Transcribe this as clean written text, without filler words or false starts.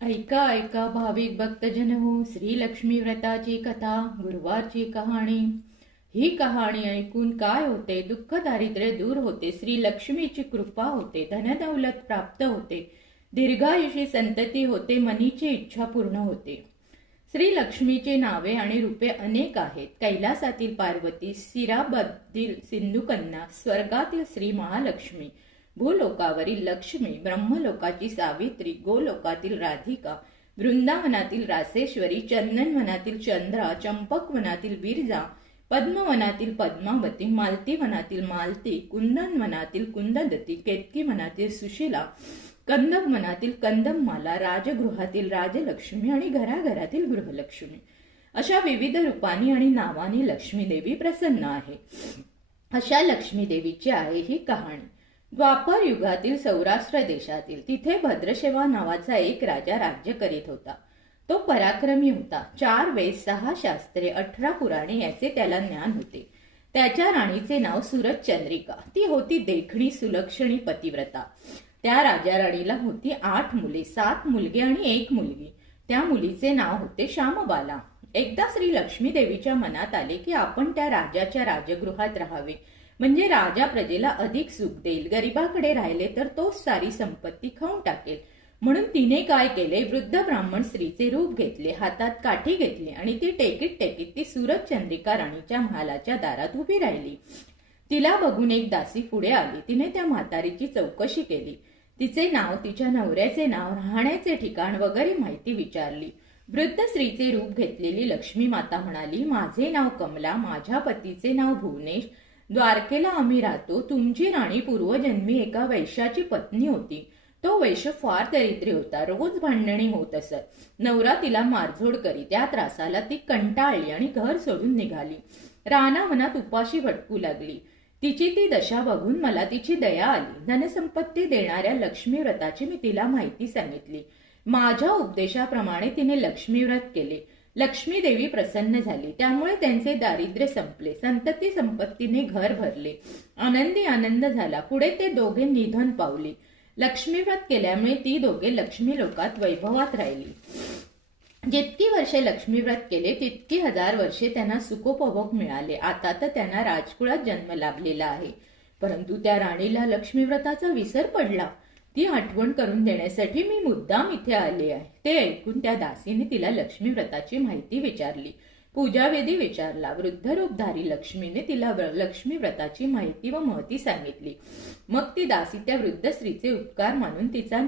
ऐका ऐका भाविक भक्तजन हो, श्री लक्ष्मी व्रताची कथा, गुरुवारची कहाणी. ही कहाणी ऐकून काय होते? दुःख दारिद्र्य दूर होते, श्री लक्ष्मीची कृपा होते, धनदौलत प्राप्त होते, दीर्घायुषी संतती होते, मनीची इच्छा पूर्ण होते. श्री लक्ष्मीची नावे आणि रूपे अनेक आहेत. कैलासातील पार्वती, सिराबद्दील सिंधुकन्या, स्वर्गातील श्री महालक्ष्मी, भूलोकावरील लक्ष्मी, ब्रह्मलोकाची सावित्री, गोलोकातील राधिका, वृंदावनातील रासेश्वरी, चंदनवनातील चंद्रा, चंपकवनातील बिरजा, पद्मवनातील पद्मावती, मालतीवनातील मालती, कुंदनवनातील कुंददती, केतकीवनातील सुशीला, कंदमवनातील कंदममाला, राजगृहातील राजलक्ष्मी आणि घराघरातील गृहलक्ष्मी, अशा विविध रूपांनी आणि नावांनी लक्ष्मी देवी प्रसन्न आहे. अशा लक्ष्मी देवीची आहे ही कहाणी. द्वापर युगातील सौराष्ट्र देशातील तिथे भद्रशेवा नावाचा एक राजा राज्य करीत होता. तो पराक्रमी होता. 4 वेद, 6 शास्त्रे, 18 पुराणे याचे त्याला ज्ञान होते. त्याच्या राणीचे नाव सूरजचंद्रिका. ती होती देखणी, सुलक्षणी, पतिव्रता. त्या राजा राणीला होती 8 मुले, 7 मुलगे आणि 1 मुलगी. त्या मुलीचे नाव होते श्यामबाला. एकदा श्री लक्ष्मी देवीच्या मनात आले की आपण त्या राजाच्या राजगृहात राहावे, म्हणजे राजा प्रजेला अधिक सुख देईल. गरिबाकडे राहिले तर तोच सारी संपत्ती खाऊन टाकेल. म्हणून तिने काय केले? वृद्ध ब्राह्मण स्त्रीचे रूप घेतले, हातात काठी घेतली आणि ती टेकीत टेकीत ती सूरजचंद्रिका राणीच्या महालाच्या दारात उभी राहिली. तिला बघून एक दासी पुढे आली. तिने त्या म्हातारीची चौकशी केली. तिचे नाव, तिच्या नवऱ्याचे नाव, राहण्याचे ठिकाण वगैरे माहिती विचारली. वृद्ध स्त्रीचे रूप घेतलेली लक्ष्मी माता म्हणाली, माझे नाव कमला, माझ्या पतीचे नाव भुवनेश, द्वारकेला आम्ही राहतो. तुमची राणी पूर्वजन्मी एका वैश्याची पत्नी होती. तो वैश्य फार दरिद्री होता. रोज भांडणे होत असत. नवरा तिला मारझोड करी. त्या त्रासाला ती कंटाळली आणि घर सोडून निघाली. रानावनात उपाशी भटकू लागली. तिची ती दशा बघून मला तिची दया आली. धनसंपत्ती देणाऱ्या लक्ष्मी व्रताची मी तिला माहिती सांगितली. माझ्या उपदेशाप्रमाणे तिने लक्ष्मी व्रत केले. लक्ष्मी देवी प्रसन्न झाली. त्यामुळे त्यांचे दारिद्र्य संपले. संतती संपत्तीने घर भरले. आनंदी आनंद झाला. पुढे ते दोघे निधन पावले. लक्ष्मी व्रत केल्यामुळे ती दोघे लक्ष्मी लोकात वैभवात राहिली. जितकी वर्षे लक्ष्मी व्रत केले तितकी 1000 वर्षे त्यांना सुखोपभोग मिळाले. आता तर त्यांना राजकुळात जन्म लाभलेला आहे. परंतु त्या राणीला लक्ष्मी व्रताचा विसर पडला. ती आठवण करून देण्यासाठी मी मुद्दाम इथे आले आहे. ते ऐकून त्या दासीने तिला लक्ष्मी व्रताची माहिती विचारली. पूजाविधी विचारला. वृद्ध रूपधारी लक्ष्मीने तिला लक्ष्मी व्रताची माहिती व महती सांगितली. मग ती दासी त्या वृद्ध स्त्रीचे उपकार मानून तिचा